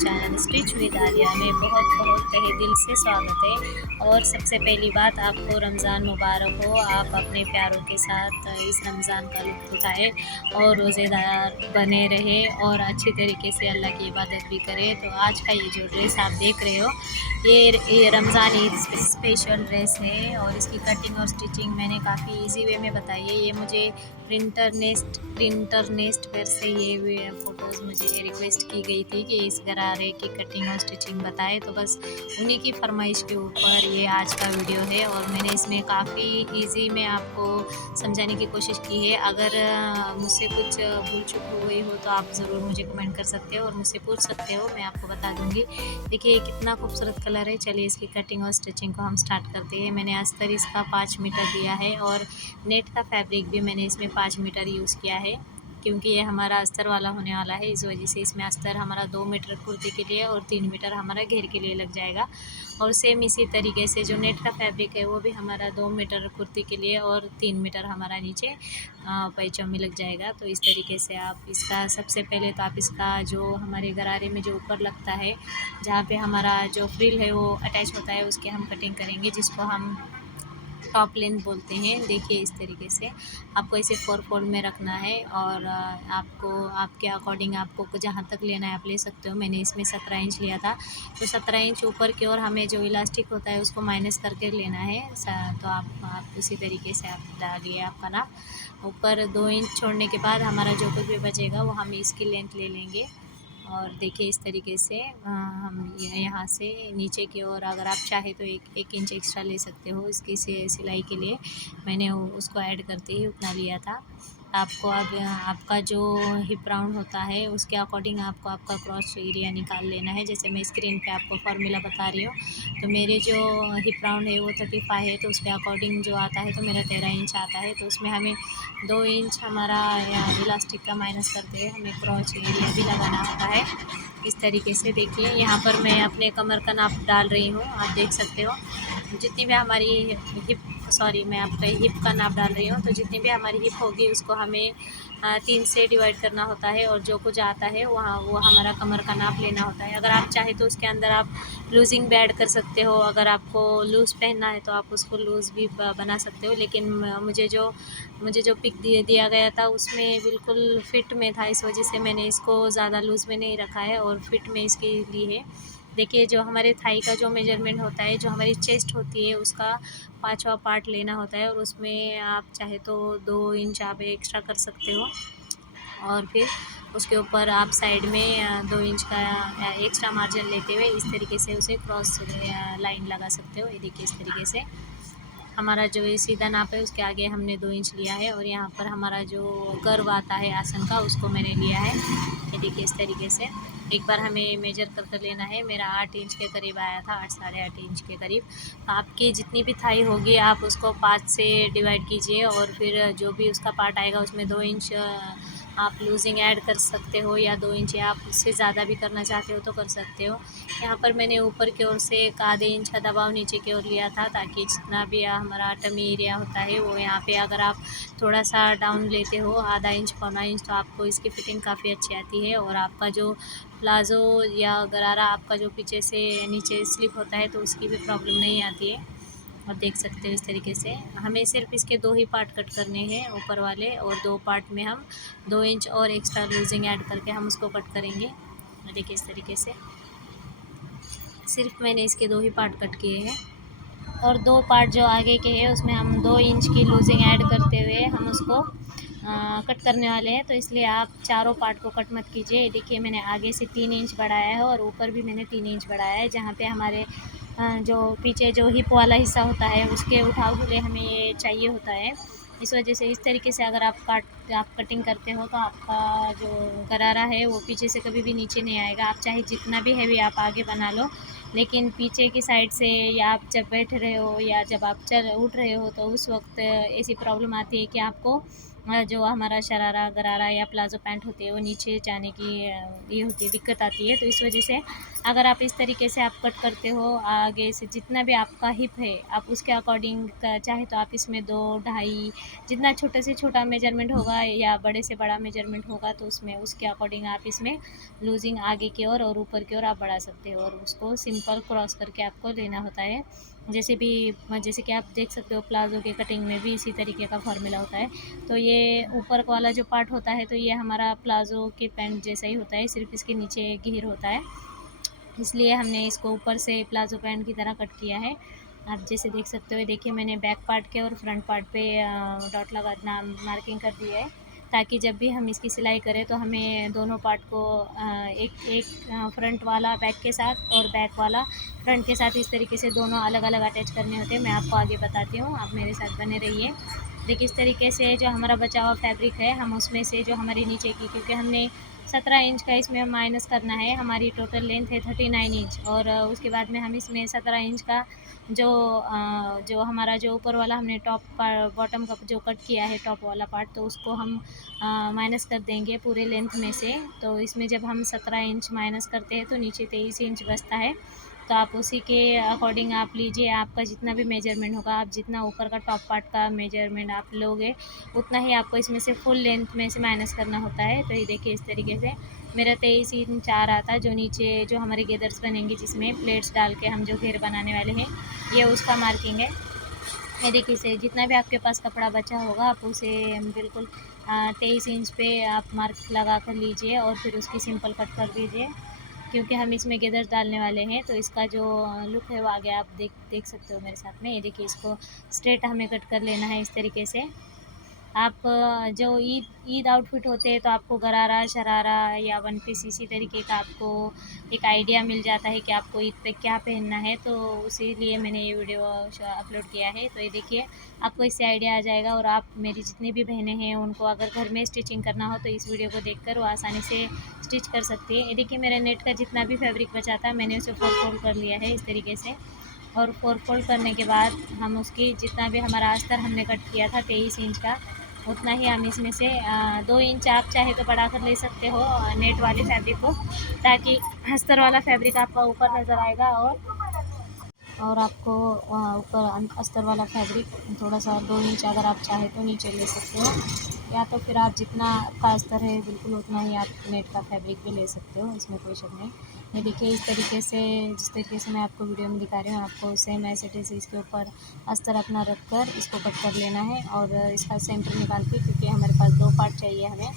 Channel stitch with Alia में बहुत बहुत तहे दिल से स्वागत है। और सबसे पहली बात, आपको रमज़ान मुबारक हो। आप अपने प्यारों के साथ इस रमज़ान का लुत्फ़ उठाए और रोज़ेदार बने रहे और अच्छी तरीके से अल्लाह की इबादत भी करें। तो आज का ये जो ड्रेस आप देख रहे हो, ये रमज़ान ईद स्पेशल ड्रेस है और इसकी कटिंग और स्टिचिंग मैंने काफ़ी इजी वे में बताई है। ये मुझे प्रिंटर नेस्ट पर से ये फ़ोटोज़ मुझे रिक्वेस्ट की गई थी कि इस गरारे की कटिंग और स्टिचिंग बताए, तो बस उन्हीं की फरमाइश के ऊपर ये आज का वीडियो है। और मैंने इसमें काफ़ी इजी में आपको समझाने की कोशिश की है। अगर मुझसे कुछ भूल चूक हो गई हो तो आप ज़रूर मुझे कमेंट कर सकते हो और मुझसे पूछ सकते हो, मैं आपको बता दूँगी। देखिए कितना खूबसूरत कलर है। चलिए इसकी कटिंग और स्टिचिंग को हम स्टार्ट करते हैं। मैंने अस्तर इसका 5 मीटर दिया है और नेट का फैब्रिक भी मैंने इसमें 5 मीटर यूज़ किया है, क्योंकि ये हमारा अस्तर वाला होने वाला है। इस वजह से इसमें अस्तर हमारा 2 मीटर कुर्ती के लिए और 3 मीटर हमारा घेर के लिए लग जाएगा। और सेम इसी तरीके से जो नेट का फैब्रिक है वो भी हमारा 2 मीटर कुर्ती के लिए और 3 मीटर हमारा नीचे पैचों में लग जाएगा। तो इस तरीके से आप इसका सबसे पहले तो आप इसका जो हमारे गरारे में जो ऊपर लगता है, जहाँ पे हमारा जो फ्रिल है वो अटैच होता है, उसके हम कटिंग करेंगे, जिसको हम टॉप लेंथ बोलते हैं। देखिए इस तरीके से आपको इसे 4 फोल्ड में रखना है और आपको आपके अकॉर्डिंग आपको जहाँ तक लेना है आप ले सकते हो। मैंने इसमें 17 इंच लिया था, तो 17 इंच ऊपर की ओर हमें जो इलास्टिक होता है उसको माइनस करके लेना है। तो आप इसी तरीके से आप डालिए आपका नाप। ऊपर 2 इंच छोड़ने के बाद हमारा जो कुछ भी बचेगा वो हम इसकी लेंथ ले लेंगे। और देखिए इस तरीके से हम यहाँ से नीचे की ओर अगर आप चाहे तो एक इंच एक्स्ट्रा ले सकते हो इसकी सिलाई के लिए। मैंने उसको ऐड करते ही उतना लिया था। आपको अब आपका जो हिप राउंड होता है उसके अकॉर्डिंग आपको आपका क्रॉस एरिया निकाल लेना है। जैसे मैं स्क्रीन पे आपको फार्मूला बता रही हूँ, तो मेरे जो हिप राउंड है वो 35 है, तो उसके अकॉर्डिंग जो आता है तो मेरा 13 इंच आता है। तो उसमें हमें 2 इंच हमारा इलास्टिक का माइनस करते हुए हमें क्रॉच एरिया भी लगाना होता है। इस तरीके से देखिए यहाँ पर मैं अपने कमर का नाप डाल रही हूँ, आप देख सकते हो। जितनी भी हमारी मैं आपका हिप का नाप डाल रही हूँ, तो जितनी भी हमारी हिप होगी उसको हमें 3 से डिवाइड करना होता है और जो कुछ आता है वहाँ वो हमारा कमर का नाप लेना होता है। अगर आप चाहे तो उसके अंदर आप लूजिंग भी ऐड कर सकते हो। अगर आपको लूज़ पहनना है तो आप उसको लूज़ भी बना सकते हो, लेकिन मुझे जो पिक दिया गया था उसमें बिल्कुल फिट में था, इस वजह से मैंने इसको ज़्यादा लूज़ में नहीं रखा है और फिट में इसके लिए है। देखिए जो हमारे थाई का जो मेजरमेंट होता है, जो हमारी चेस्ट होती है, उसका 5वां पार्ट लेना होता है और उसमें आप चाहे तो 2 इंच आप एक्स्ट्रा कर सकते हो। और फिर उसके ऊपर आप साइड में 2 इंच का एक्स्ट्रा मार्जिन लेते हुए इस तरीके से उसे क्रॉस लाइन लगा सकते हो। ये देखिए इस तरीके से हमारा जो ये सीधा नाप है उसके आगे हमने 2 इंच लिया है और यहाँ पर हमारा जो कर्व आता है आसन का उसको मैंने लिया है। ये देखिए इस तरीके से एक बार हमें मेजर कर लेना है। मेरा 8 इंच के करीब आया था, 8 साढ़े 8 इंच के करीब। तो आपकी जितनी भी थाई होगी आप उसको 5 से डिवाइड कीजिए और फिर जो भी उसका पार्ट आएगा उसमें 2 इंच आप लूजिंग ऐड कर सकते हो, या 2 इंच या आप उससे ज़्यादा भी करना चाहते हो तो कर सकते हो। यहाँ पर मैंने ऊपर की ओर से 1 आधे इंच का दबाव नीचे की ओर लिया था, ताकि जितना भी हमारा टमी एरिया होता है वो यहाँ पे अगर आप थोड़ा सा डाउन लेते हो आधा इंच पौना इंच, तो आपको इसकी फिटिंग काफ़ी अच्छी आती है। और आपका जो प्लाज़ो या गरारा आपका जो पीछे से नीचे स्लिप होता है तो उसकी भी प्रॉब्लम नहीं आती है। और देख सकते हो इस तरीके से हमें सिर्फ इसके 2 ही पार्ट कट करने हैं ऊपर वाले, और 2 पार्ट में हम 2 इंच और एक्स्ट्रा लूजिंग ऐड करके हम उसको कट करेंगे। देखिए इस तरीके से सिर्फ मैंने इसके 2 ही पार्ट कट किए हैं और 2 पार्ट जो आगे के हैं उसमें हम 2 इंच की लूजिंग ऐड करते हुए हम उसको कट करने वाले हैं। तो इसलिए आप चारों पार्ट को कट मत कीजिए। देखिए मैंने आगे से 3 इंच बढ़ाया है और ऊपर भी मैंने 3 इंच बढ़ाया है, जहाँ पे हमारे जो पीछे जो हिप वाला हिस्सा होता है उसके उठाव के लिए हमें ये चाहिए होता है। इस वजह से इस तरीके से अगर आप कटिंग करते हो तो आपका जो गरारा है वो पीछे से कभी भी नीचे नहीं आएगा। आप चाहे जितना भी हैवी आप आगे बना लो, लेकिन पीछे की साइड से या आप जब बैठ रहे हो या जब आप उठ रहे हो तो उस वक्त ऐसी प्रॉब्लम आती है कि आपको जो हमारा शरारा गरारा या प्लाजो पैंट होती है वो नीचे जाने की ये होती है, दिक्कत आती है। तो इस वजह से अगर आप इस तरीके से आप कट करते हो आगे से, जितना भी आपका हिप है आप उसके अकॉर्डिंग चाहे तो आप इसमें 2 ढाई, जितना छोटे से छोटा मेजरमेंट होगा या बड़े से बड़ा मेजरमेंट होगा तो उसमें उसके अकॉर्डिंग आप इसमें लूजिंग आगे की ओर और ऊपर की ओर आप बढ़ा सकते हो, और उसको सिंपल क्रॉस करके आपको लेना होता है। जैसे कि आप देख सकते हो प्लाजो के कटिंग में भी इसी तरीके का फॉर्मूला होता है। तो ये ऊपर वाला जो पार्ट होता है तो ये हमारा प्लाजो के पैंट जैसा ही होता है, सिर्फ इसके नीचे घेर होता है, इसलिए हमने इसको ऊपर से प्लाजो पैंट की तरह कट किया है। आप जैसे देख सकते हो, देखिए मैंने बैक पार्ट के और फ्रंट पार्ट पे डॉट लगा नाम मार्किंग कर दिया है, ताकि जब भी हम इसकी सिलाई करें तो हमें दोनों पार्ट को एक एक फ्रंट वाला बैक के साथ और बैक वाला फ्रंट के साथ इस तरीके से दोनों अलग अलग अटैच करने होते हैं। मैं आपको आगे बताती हूँ, आप मेरे साथ बने रहिए। देखिए इस तरीके से जो हमारा बचा हुआ फैब्रिक है, हम उसमें से जो हमारी नीचे की, क्योंकि हमने 17 इंच का इसमें माइनस करना है, हमारी टोटल लेंथ है 39 इंच, और उसके बाद में हम इसमें 17 इंच का जो हमारा जो ऊपर वाला हमने टॉप बॉटम का जो कट किया है टॉप वाला पार्ट, तो उसको हम माइनस कर देंगे पूरे लेंथ में से। तो इसमें जब हम 17 इंच माइनस करते हैं तो नीचे 23 इंच बचता है। तो आप उसी के अकॉर्डिंग आप लीजिए, आपका जितना भी मेजरमेंट होगा, आप जितना ऊपर का टॉप पार्ट का मेजरमेंट आप लोगे उतना ही आपको इसमें से फुल लेंथ में से माइनस करना होता है। तो ये देखिए इस तरीके से मेरा 23 इंच आ रहा था, जो नीचे जो हमारे गेदर्स बनेंगे जिसमें प्लेट्स डाल के हम जो घेर बनाने वाले हैं, ये उसका मार्किंग है। ये देखिए इसे जितना भी आपके पास कपड़ा बचा होगा आप उसे बिल्कुल 23 इंच पे आप मार्क लगा कर लीजिए और फिर उसकी सिंपल कट कर दीजिए, क्योंकि हम इसमें गेदर्स डालने वाले हैं। तो इसका जो लुक है वो आगे आप देख देख सकते हो मेरे साथ में। ये देखिए इसको स्ट्रेट हमें कट कर लेना है इस तरीके से। आप जो ईद ईद आउटफिट होते हैं तो आपको गरारा शरारा या वन पीस इसी तरीके का आपको एक आइडिया मिल जाता है कि आपको ईद पे क्या पहनना है, तो उसी लिए मैंने ये वीडियो अपलोड किया है। तो ये देखिए आपको इससे आइडिया आ जाएगा, और आप मेरी जितनी भी बहनें हैं उनको अगर घर में स्टिचिंग करना हो तो इस वीडियो को देखकर वो आसानी से स्टिच कर सकती है। ये देखिए मेरा नेट का जितना भी फैब्रिक बचा था मैंने उसे 4 फोल्ड कर लिया है इस तरीके से, और 4 फोल्ड करने के बाद हम उसकी जितना भी हमारा अस्तर हमने कट किया था 23 इंच का, उतना ही हम इसमें से 2 इंच आप चाहे तो बढ़ा कर ले सकते हो नेट वाले फैब्रिक को, ताकि अस्तर वाला फैब्रिक आपका ऊपर नज़र आएगा, और आपको ऊपर अस्तर वाला फैब्रिक थोड़ा सा 2 इंच अगर आप चाहे तो नीचे ले सकते हो, या तो फिर आप जितना आपका अस्तर है बिल्कुल उतना ही आप नेट का फैब्रिक भी ले सकते हो, इसमें कोई शक नहीं। ये देखिए इस तरीके से, जिस तरीके से मैं आपको वीडियो में दिखा रही हूँ, आपको सेम ऐसे जैसे इसके ऊपर अस्तर अपना रख कर इसको कट कर लेना है, और इसका सेंटर निकाल के, क्योंकि हमारे पास 2 पार्ट चाहिए हमें,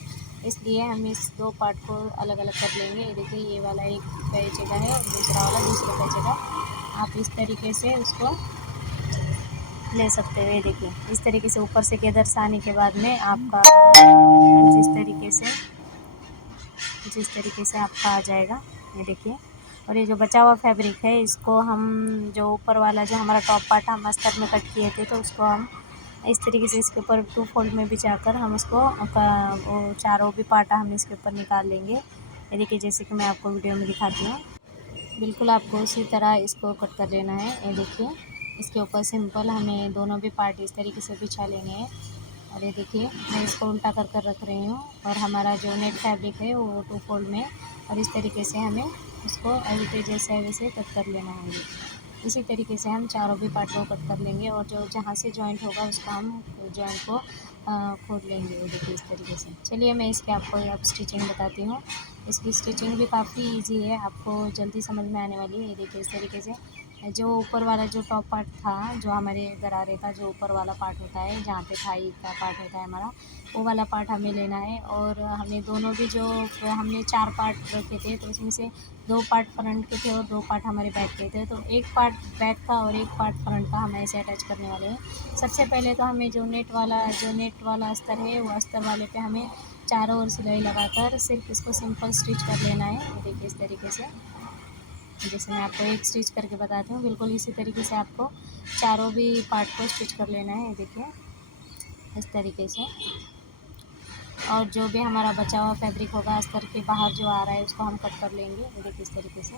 इसलिए हम इस 2 पार्ट को अलग अलग कर लेंगे। ये देखिए ये वाला एक पैचे का है और दूसरा वाला दूसरे पैचे का, आप इस तरीके से उसको ले सकते हो। ये देखिए इस तरीके से ऊपर से गेदर्स आने के बाद में आपका कुछ जिस तरीके से आपका आ जाएगा, ये देखिए। और ये जो बचा हुआ फैब्रिक है इसको हम जो ऊपर वाला जो हमारा टॉप पार्ट हम अस्तर में कट किए थे, तो उसको हम इस तरीके से इसके ऊपर 2 फोल्ड में बिछा कर हम उसको वो चारों भी पार्ट हम इसके ऊपर निकाल लेंगे। ये देखिए जैसे कि मैं आपको वीडियो में दिखाती हूँ, बिल्कुल आपको उसी तरह इसको कट कर लेना है। ये देखिए इसके ऊपर सिंपल हमें दोनों भी पार्ट इस तरीके से बिछा लेने हैं, और ये देखिए मैं इसको उल्टा कर कर रख रही हूँ, और हमारा जो नेट फैब्रिक है वो 2 फोल्ड में, और इस तरीके से हमें उसको एज जैसे वैसे कट कर लेना है। इसी तरीके से हम चारों भी पार्ट को कट कर लेंगे, और जो जहाँ से जॉइंट होगा उसको हम जॉइंट को खोद लेंगे। ये देखिए इस तरीके से। चलिए मैं इसके आपको अब स्टिचिंग बताती हूँ। इसकी स्टिचिंग भी काफ़ी इजी है, आपको जल्दी समझ में आने वाली है। ये देखिए इस तरीके से जो ऊपर वाला जो टॉप पार्ट था, जो हमारे गरारे का जो ऊपर वाला पार्ट होता है, जहाँ पे थाई का पार्ट होता है हमारा, वो वाला पार्ट हमें लेना है। और हमें दोनों भी जो हमने 4 पार्ट रखे थे, तो उसमें से 2 पार्ट फ्रंट के थे और 2 पार्ट हमारे बैक के थे, तो 1 पार्ट बैक का और 1 पार्ट फ्रंट का हम ऐसे अटैच करने वाले हैं। सबसे पहले तो हमें जो नेट वाला अस्तर है, वो अस्तर वाले पे हमें चारों ओर सिलाई लगाकर सिर्फ इसको सिंपल स्टिच कर लेना है। ये देखिए इस तरीके से, जैसे मैं आपको एक स्टिच करके बताती हूँ, बिल्कुल इसी तरीके से आपको चारों भी पार्ट को स्टिच कर लेना है। ये देखिए इस तरीके से, और जो भी हमारा बचा हुआ फैब्रिक होगा अस्तर के बाहर जो आ रहा है उसको हम कट कर लेंगे। ये देखिए इस तरीके से,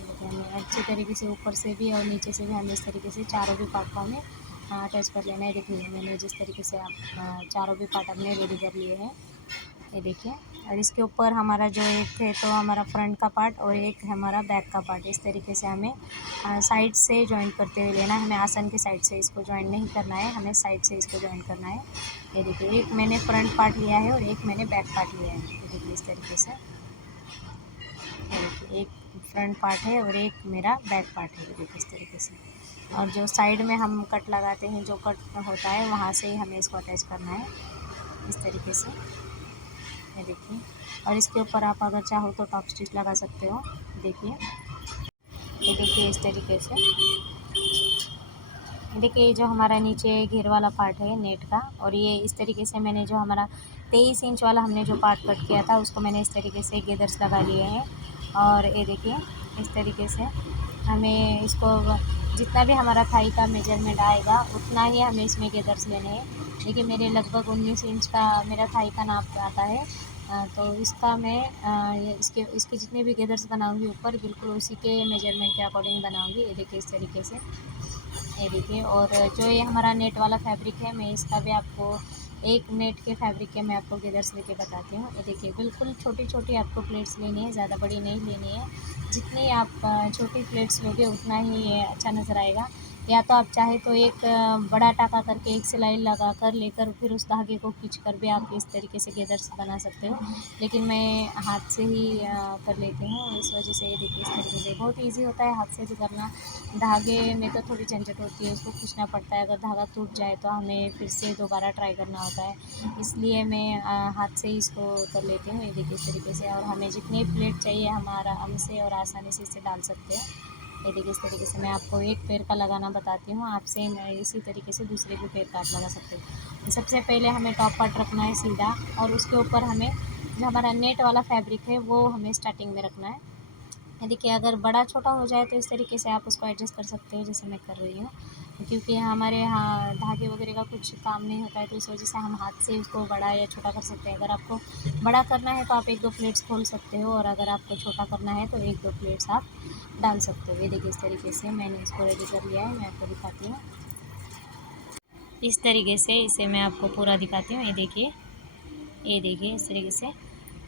देखिए हमें अच्छे तरीके से ऊपर से भी और नीचे से भी हमें इस तरीके से चारों भी पार्ट को हमें अटैच कर लेना है। देखिए मैंने जिस तरीके से आप चारों भी पार्ट अपने रेडी कर लिए हैं, ये देखिए। और इसके ऊपर हमारा जो एक थे तो हमारा फ्रंट का पार्ट और एक हमारा बैक का पार्ट, इस तरीके से हमें साइड से जॉइन करते हुए लेना है। हमें आसन की साइड से इसको जॉइन नहीं करना है, हमें साइड से इसको जॉइन करना है। ये देखिए एक मैंने फ्रंट पार्ट लिया है और एक मैंने बैक पार्ट लिया है। ये देखिए इस तरीके से, ये देखिए एक फ्रंट पार्ट है और एक मेरा बैक पार्ट है। ये देखिए इस तरीके से। और जो साइड में हम कट लगाते हैं, जो कट होता है वहाँ से ही हमें इसको अटैच करना है, इस तरीके से। ये देखिए। और इसके ऊपर आप अगर चाहो तो टॉप स्टिच लगा सकते हो। देखिए ये देखिए इस तरीके से। देखिए जो हमारा नीचे घेर वाला पार्ट है नेट का, और ये इस तरीके से मैंने जो हमारा 23 इंच वाला हमने जो पार्ट कट किया था उसको मैंने इस तरीके से गेदर्स लगा लिए हैं। और ये देखिए इस तरीके से हमें इसको जितना भी हमारा थाई का मेजरमेंट आएगा उतना ही हमें इसमें गेदर्स लेने हैं। देखिए मेरे लगभग 19 इंच का मेरा थाई का नाप आता है। तो इसका मैं इसके जितने भी गेदर्स बनाऊंगी ऊपर बिल्कुल उसी के मेजरमेंट के अकॉर्डिंग बनाऊंगी। ये देखिए इस तरीके से, ये देखिए। और जो ये हमारा नेट वाला फैब्रिक है, मैं इसका भी आपको एक नेट के फैब्रिक के मैं आपको गेदर्स लेके बताती हूँ। ये देखिए बिल्कुल छोटी छोटी आपको प्लेट्स लेनी है, ज़्यादा बड़ी नहीं लेनी है। जितनी आप छोटी प्लेट्स लोगे उतना ही ये अच्छा नज़र आएगा। या तो आप चाहे तो एक बड़ा टाका करके एक सिलाई लगा कर लेकर फिर उस धागे को खींच कर भी आप इस तरीके से गेदर्स बना सकते हो, लेकिन मैं हाथ से ही कर लेती हूँ। इस वजह से ये देखिए इस तरीके से बहुत इजी होता है हाथ से भी करना। धागे में तो थोड़ी झंझट होती है, उसको खींचना पड़ता है। अगर धागा टूट जाए तो हमें फिर से दोबारा ट्राई करना होता है, इसलिए मैं हाथ से ही इसको कर लेती हूँ। ये देखिए इस तरीके से। और हमें जितनी प्लेट चाहिए हमारा हमसे और आसानी से इसे डाल सकते हैं। ये देखिए इस तरीके से। मैं आपको एक पैर का लगाना बताती हूँ, आपसे मैं इसी तरीके से दूसरे भी पैर का आप लगा सकते हो। सबसे पहले हमें टॉप पार्ट रखना है सीधा, और उसके ऊपर हमें जो हमारा नेट वाला फैब्रिक है वो हमें स्टार्टिंग में रखना है। देखिए अगर बड़ा छोटा हो जाए तो इस तरीके से आप उसको एडजस्ट कर सकते हो जैसे मैं कर रही हूँ, क्योंकि हमारे यहाँ धागे वगैरह का कुछ काम नहीं होता है, तो इस वजह से हम हाथ से उसको बड़ा या छोटा कर सकते हैं। अगर आपको बड़ा करना है तो आप एक दो प्लेट्स खोल सकते हो, और अगर आपको छोटा करना है तो एक दो प्लेट्स आप डाल सकते हो। ये देखिए इस तरीके से मैंने इसको रेडी कर लिया है, मैं आपको दिखाती हूँ। इस तरीके से इसे मैं आपको पूरा दिखाती हूँ। ये देखिए इस तरीके से।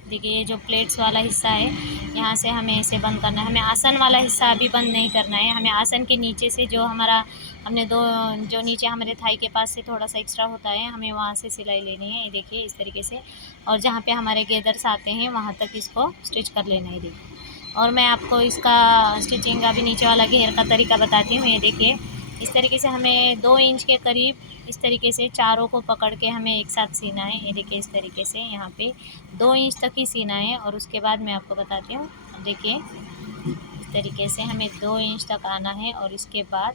देखिए ये जो प्लेट्स वाला हिस्सा है यहाँ से हमें इसे बंद करना है। हमें आसन वाला हिस्सा अभी बंद नहीं करना है, हमें आसन के नीचे से जो हमारा हमने दो जो नीचे हमारे थाई के पास से थोड़ा सा एक्स्ट्रा होता है हमें वहाँ से सिलाई लेनी है। ये देखिए इस तरीके से। और जहाँ पे हमारे गेदर्स आते हैं वहाँ तक इसको स्टिच कर लेना है। देखिए और मैं आपको इसका स्टिचिंग अभी नीचे वाला घेर का तरीका बताती हूँ। ये देखिए इस तरीके से हमें 2 इंच के करीब इस तरीके से चारों को पकड़ के हमें एक साथ सीना है। ये देखिए इस तरीके से यहाँ पे 2 इंच तक ही सीना है, और उसके बाद मैं आपको बताती हूँ। देखिए इस तरीके से हमें 2 इंच तक आना है, और इसके बाद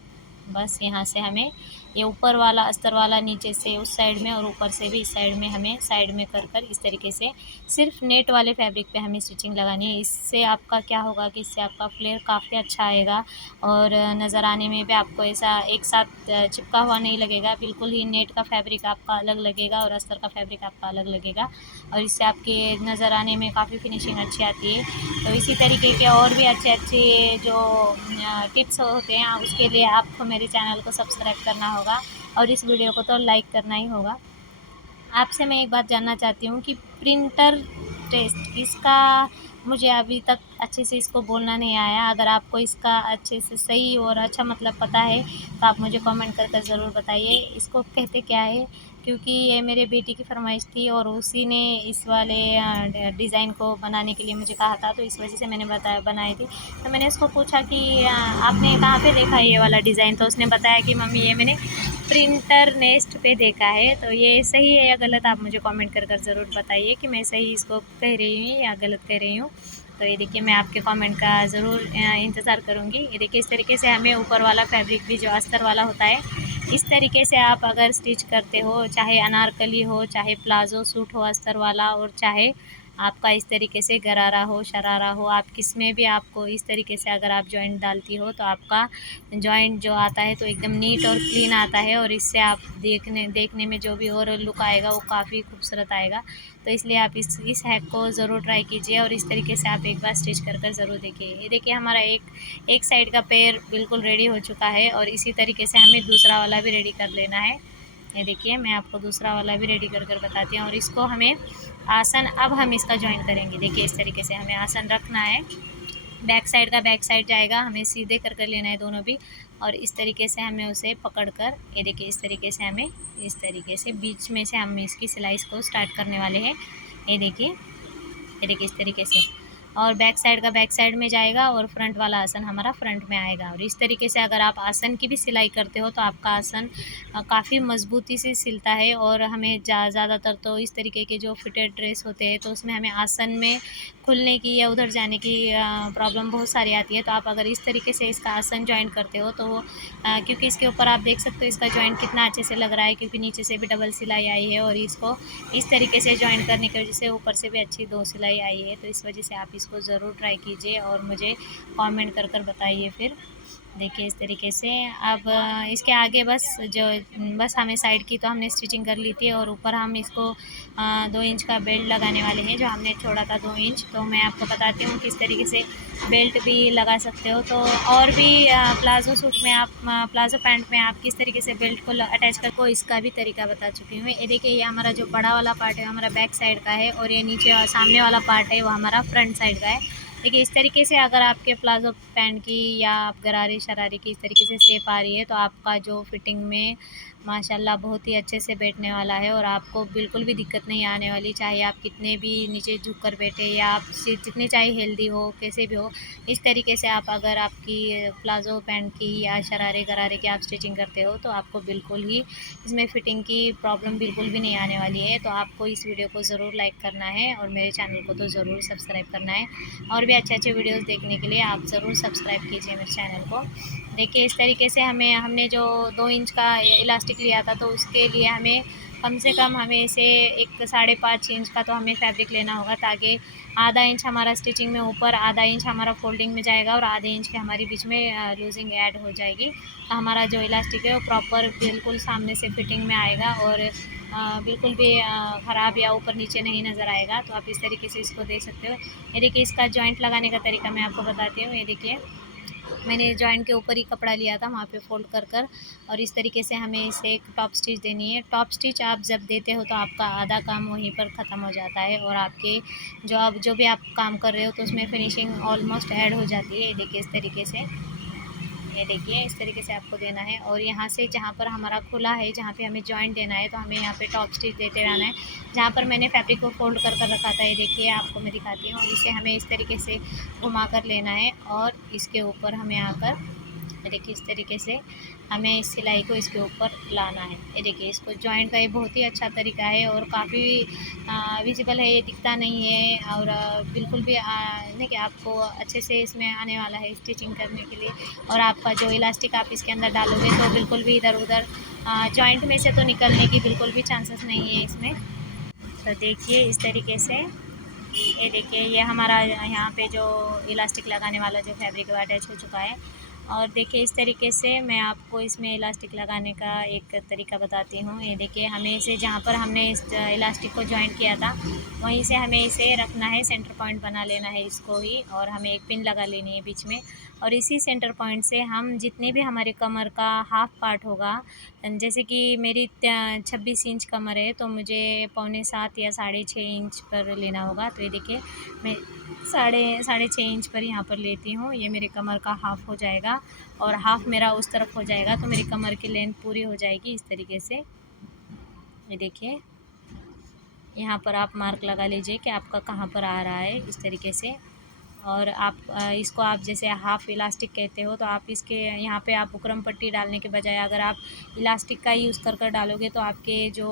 बस यहाँ से हमें ये ऊपर वाला अस्तर वाला नीचे से उस साइड में और ऊपर से भी इस साइड में हमें साइड में कर कर इस तरीके से सिर्फ नेट वाले फैब्रिक पे हमें स्टिचिंग लगानी है। इससे आपका क्या होगा कि इससे आपका फ्लेयर काफ़ी अच्छा आएगा, और नज़र आने में भी आपको ऐसा एक साथ चिपका हुआ नहीं लगेगा। बिल्कुल ही नेट का फैब्रिक आपका अलग लगेगा और अस्तर का फैब्रिक आपका अलग लगेगा, और इससे आपके नज़र आने में काफ़ी फिनिशिंग अच्छी आती है। तो इसी तरीके के और भी अच्छे अच्छे जो टिप्स होते हैं उसके लिए आपको मेरे चैनल को सब्सक्राइब करना होगा, और इस वीडियो को तो लाइक करना ही होगा। आपसे मैं एक बात जानना चाहती हूँ कि प्रिंटर टेस्ट इसका मुझे अभी तक अच्छे से इसको बोलना नहीं आया। अगर आपको इसका अच्छे से सही और अच्छा मतलब पता है तो आप मुझे कमेंट कर ज़रूर बताइए इसको कहते क्या है, क्योंकि ये मेरे बेटी की फरमाइश थी और उसी ने इस वाले डिज़ाइन को बनाने के लिए मुझे कहा था, तो इस वजह से मैंने बनाई थी। तो मैंने उसको पूछा कि आपने कहाँ पे देखा ये वाला डिज़ाइन, तो उसने बताया कि मम्मी ये मैंने प्रिंटर नेस्ट पे देखा है। तो ये सही है या गलत आप मुझे कमेंट कर ज़रूर बताइए कि मैं सही इसको कह रही हूँ या गलत कह रही हूँ। तो ये देखिए मैं आपके कमेंट का ज़रूर इंतज़ार करूँगी। ये देखिए इस तरीके से हमें ऊपर वाला फैब्रिक भी जो अस्तर वाला होता है इस तरीके से आप अगर स्टिच करते हो, चाहे अनारकली हो, चाहे प्लाज़ो सूट हो अस्तर वाला, और चाहे आपका इस तरीके से गरारा हो, शरारा हो, आप किस में भी आपको इस तरीके से अगर आप जॉइंट डालती हो तो आपका जॉइंट जो आता है तो एकदम नीट और क्लीन आता है, और इससे आप देखने में जो भी और लुक आएगा वो काफ़ी खूबसूरत आएगा। तो इसलिए आप इस हैक को ज़रूर ट्राई कीजिए, और इस तरीके से आप एक बार स्टिच कर ज़रूर देखिए। ये देखिए हमारा एक साइड का पैर बिल्कुल रेडी हो चुका है, और इसी तरीके से हमें दूसरा वाला भी रेडी कर लेना है। ये देखिए मैं आपको दूसरा वाला भी रेडी कर बताती हूँ, और इसको हमें आसन, अब हम इसका जॉइन करेंगे। देखिए इस तरीके से हमें आसन रखना है, बैक साइड का बैक साइड जाएगा, हमें सीधे कर लेना है दोनों भी, और इस तरीके से हमें उसे पकड़ कर, ये देखिए इस तरीके से हमें इस तरीके से बीच में से हम इसकी सिलाई को स्टार्ट करने वाले हैं। ये देखिए इस तरीके से, और बैक साइड का बैक साइड में जाएगा, और फ्रंट वाला आसन हमारा फ्रंट में आएगा। और इस तरीके से अगर आप आसन की भी सिलाई करते हो तो आपका आसन काफ़ी मजबूती से सिलता है। और हमें ज़्यादातर तो इस तरीके के जो फिटेड ड्रेस होते हैं तो उसमें हमें आसन में खुलने की या उधर जाने की प्रॉब्लम बहुत सारी आती है। तो आप अगर इस तरीके से इसका आसन जॉइन करते हो तो वो क्योंकि इसके ऊपर आप देख सकते हो इसका जॉइंट कितना अच्छे से लग रहा है, क्योंकि नीचे से भी डबल सिलाई आई है, और इसको इस तरीके से जॉइन करने की वजह से ऊपर से भी अच्छी 2 सिलाई आई है। तो इस वजह से आप इसको ज़रूर ट्राई कीजिए और मुझे कमेंट कर बताइए फिर। देखिए इस तरीके से अब इसके आगे बस हमें साइड की तो हमने स्टिचिंग कर ली थी, और ऊपर हम इसको 2 इंच का बेल्ट लगाने वाले हैं जो हमने छोड़ा था 2 इंच। तो मैं आपको बताती हूँ किस तरीके से बेल्ट भी लगा सकते हो। तो और भी प्लाज़ो सूट में आप प्लाज़ो पैंट में आप किस तरीके से बेल्ट को अटैच कर को इसका भी तरीका बता चुकी हूँ। ये देखिए ये हमारा जो बड़ा वाला पार्ट है हमारा बैक साइड का है, और ये नीचे सामने वाला पार्ट है वो हमारा फ्रंट साइड का है। देखिए इस तरीके से अगर आपके प्लाज़ो पैंट की या आप गरारे शरारे की इस तरीके से शेप आ रही है तो आपका जो फिटिंग में माशाल्लाह बहुत ही अच्छे से बैठने वाला है, और आपको बिल्कुल भी दिक्कत नहीं आने वाली। चाहे आप कितने भी नीचे झुक कर बैठे या आप जितने चाहे हेल्दी हो कैसे भी हो, इस तरीके से आप अगर आपकी प्लाज़ो पैंट की या शरारे गरारे की आप स्टिचिंग करते हो तो आपको बिल्कुल ही इसमें फ़िटिंग की प्रॉब्लम बिल्कुल भी नहीं आने वाली है। तो आपको इस वीडियो को ज़रूर लाइक करना है, और मेरे चैनल को तो ज़रूर सब्सक्राइब करना है, और भी अच्छे वीडियोस देखने के लिए आप ज़रूर सब्सक्राइब कीजिए मेरे चैनल को। देखिए इस तरीके से हमने जो 2 इंच का इलास्टिक लिया था तो उसके लिए हमें कम से कम हमें इसे एक 5.5 इंच का तो हमें फैब्रिक लेना होगा, ताकि आधा इंच हमारा स्टिचिंग में ऊपर, आधा इंच हमारा फोल्डिंग में जाएगा, और आधे इंच के हमारी बीच में लूजिंग ऐड हो जाएगी। तो हमारा जो इलास्टिक है वो प्रॉपर बिल्कुल सामने से फिटिंग में आएगा, और बिल्कुल भी ख़राब या ऊपर नीचे नहीं नज़र आएगा। तो आप इस तरीके से इसको देख सकते हो। ये देखिए इसका जॉइंट लगाने का तरीका मैं आपको बताती हूँ। ये देखिए मैंने जॉइंट के ऊपर ही कपड़ा लिया था वहाँ पे फोल्ड कर और इस तरीके से हमें इसे एक टॉप स्टिच देनी है। टॉप स्टिच आप जब देते हो तो आपका आधा काम वहीं पर ख़त्म हो जाता है, और आपके जो भी आप काम कर रहे हो तो उसमें फिनिशिंग ऑलमोस्ट ऐड हो जाती है। ये देखिए इस तरीके से, ये देखिए इस तरीके से आपको देना है, और यहाँ से जहाँ पर हमारा खुला है, जहाँ पे हमें जॉइंट देना है तो हमें यहाँ पे टॉप स्टिच देते रहना है। जहाँ पर मैंने फैब्रिक को फोल्ड कर रखा था, ये देखिए आपको मैं दिखाती हूँ, इसे हमें इस तरीके से घुमा कर लेना है, और इसके ऊपर हमें आकर ये देखिए इस तरीके से हमें इस सिलाई को इसके ऊपर लाना है। ये देखिए इसको जॉइंट का ये बहुत ही अच्छा तरीका है, और काफ़ी विजिबल है, ये दिखता नहीं है, और बिल्कुल भी देखिए आपको अच्छे से इसमें आने वाला है स्टिचिंग करने के लिए। और आपका जो इलास्टिक आप इसके अंदर डालोगे तो बिल्कुल भी इधर उधर जॉइंट में से तो निकलने की बिल्कुल भी चांसेस नहीं है इसमें। तो देखिए इस तरीके से, ये देखिए ये हमारा यहाँ पे जो इलास्टिक लगाने वाला जो फैब्रिक है अटैच हो चुका है। और देखिए इस तरीके से मैं आपको इसमें इलास्टिक लगाने का एक तरीका बताती हूँ। ये देखिए हमें इसे जहाँ पर हमने इस इलास्टिक को जॉइंट किया था वहीं से हमें इसे रखना है, सेंटर पॉइंट बना लेना है इसको ही, और हमें एक पिन लगा लेनी है बीच में। और इसी सेंटर पॉइंट से हम जितने भी हमारे कमर का हाफ पार्ट होगा, जैसे कि मेरी 26 इंच कमर है तो मुझे 6.25 या 6.5 इंच पर लेना होगा। तो ये देखिए मैं साढ़े 6 इंच पर यहाँ पर लेती हूँ, ये मेरे कमर का हाफ़ हो जाएगा, और हाफ़ मेरा उस तरफ हो जाएगा, तो मेरी कमर की लेंथ पूरी हो जाएगी इस तरीके से। ये देखिए यहाँ पर आप मार्क लगा लीजिए कि आपका कहाँ पर आ रहा है इस तरीके से। और आप इसको आप जैसे हाफ़ इलास्टिक कहते हो, तो आप इसके यहाँ पे आप बुकरम पट्टी डालने के बजाय अगर आप इलास्टिक का यूज़ कर डालोगे तो आपके जो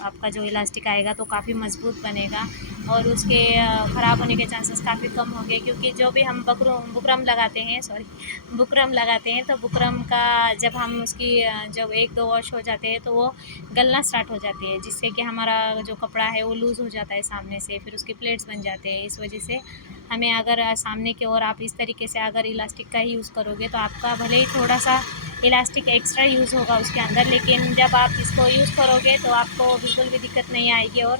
आपका जो इलास्टिक आएगा तो काफ़ी मज़बूत बनेगा और उसके ख़राब होने के चांसेस काफ़ी कम होंगे, क्योंकि जो भी हम बुकरम लगाते हैं, सॉरी, बुकरम लगाते हैं, तो बुकरम का जब हम उसकी जब 1-2 वॉश हो जाते हैं तो वो गलना स्टार्ट हो जाती है, जिससे कि हमारा जो कपड़ा है वो लूज़ हो जाता है सामने से, फिर उसके प्लेट्स बन जाते हैं। इस वजह से हमें अगर सामने की ओर आप इस तरीके से अगर इलास्टिक का ही यूज़ करोगे तो आपका भले ही थोड़ा सा इलास्टिक एक्स्ट्रा यूज़ होगा उसके अंदर, लेकिन जब आप इसको यूज़ करोगे तो आपको बिल्कुल भी दिक्कत नहीं आएगी और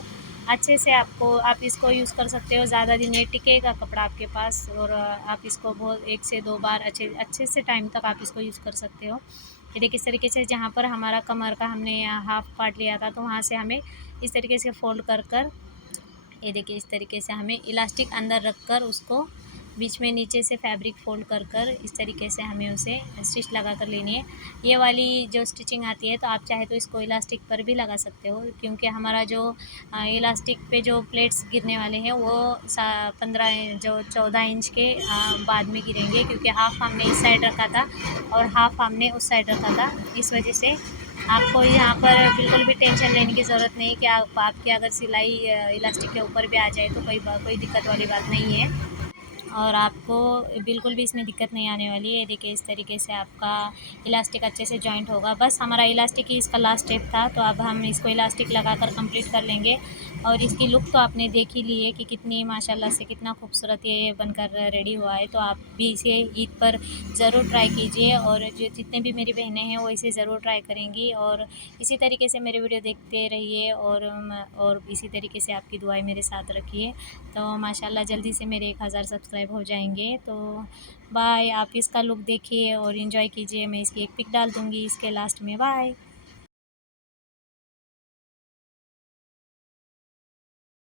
अच्छे से आप इसको यूज़ कर सकते हो। ज़्यादा दिन ये टिकेगा कपड़ा आपके पास और आप इसको बहुत 1 से 2 बार अच्छे अच्छे से टाइम तक आप इसको यूज़ कर सकते हो। ये देखिए इस तरीके से जहाँ पर हमारा कमर का हमने हाफ़ पार्ट लिया था तो वहाँ से हमें इस तरीके से फ़ोल्ड कर कर ये देखिए इस तरीके से हमें इलास्टिक अंदर रख कर उसको बीच में नीचे से फैब्रिक फ़ोल्ड कर कर इस तरीके से हमें उसे स्टिच लगा कर लेनी है। ये वाली जो स्टिचिंग आती है तो आप चाहे तो इसको इलास्टिक पर भी लगा सकते हो, क्योंकि हमारा जो इलास्टिक पे जो प्लेट्स गिरने वाले हैं वो 14 इंच के बाद में गिरेंगे, क्योंकि हाफ़ हमने इस साइड रखा था और हाफ़ हमने उस साइड रखा था। इस वजह से आपको यहाँ पर बिल्कुल भी टेंशन लेने की ज़रूरत नहीं कि आपकी अगर सिलाई इलास्टिक के ऊपर भी आ जाए तो कोई दिक्कत वाली बात नहीं है और आपको बिल्कुल भी इसमें दिक्कत नहीं आने वाली है। देखिए इस तरीके से आपका इलास्टिक अच्छे से जॉइंट होगा। बस हमारा इलास्टिक ही इसका लास्ट स्टेप था, तो अब हम इसको इलास्टिक लगाकर कंप्लीट कर लेंगे और इसकी लुक तो आपने देख ही ली है कि कितनी माशाल्लाह से कितना खूबसूरत ये बनकर रेडी हुआ है। तो आप भी इसे ईद पर ज़रूर ट्राई कीजिए और जो जितने भी मेरी बहनें हैं वो इसे ज़रूर ट्राई करेंगी और इसी तरीके से मेरे वीडियो देखते रहिए और इसी तरीके से आपकी दुआएं मेरे साथ रखिए। तो माशाल्लाह जल्दी से मेरे 1000 सब्सक्राइब हो जाएंगे। तो बाय, आप इसका लुक देखिए और इन्जॉय कीजिए। मैं इसकी एक पिक डाल दूँगी इसके लास्ट में। बाय।